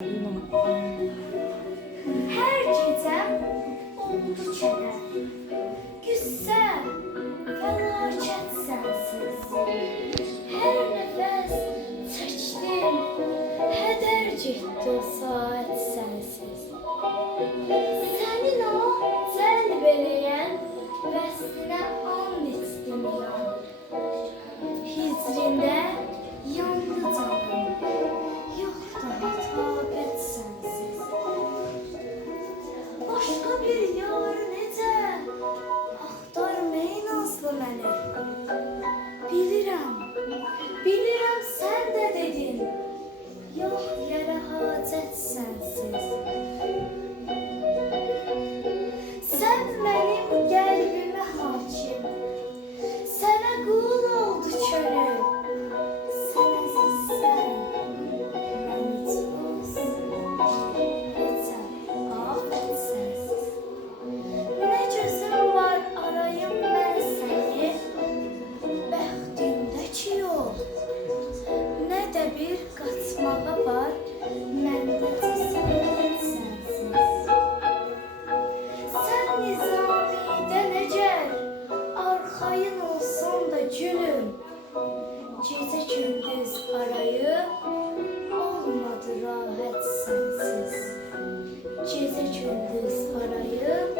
Her gecem oldu çene, güsse, felaket sensiz. Her nefes çektim, heder gitti o saat sensiz. Senin o celb eleyen vesline and içtim ya. Hicrində yandı canım, yok daha taqət sensiz. Başqa bir yar necə axtarmayın nazlı məni. Bilirəm sən də dedin, yox yerə hacət sensiz. Sən mənim qəlbimə hakim, sənə qul oldu könül. Sən əzizsən, məni çox necə afət sənsiz. Nə gözüm var arayım mən səni, bəxtindəki yox. Nə də bir qaçmağa var məndə cəsarət sənsiz. Sən nizamidən əgər arxayın olsan da gülüm, gecə gündüz arayıb olmadı rahat sensiz. Gecə gündüz arayıb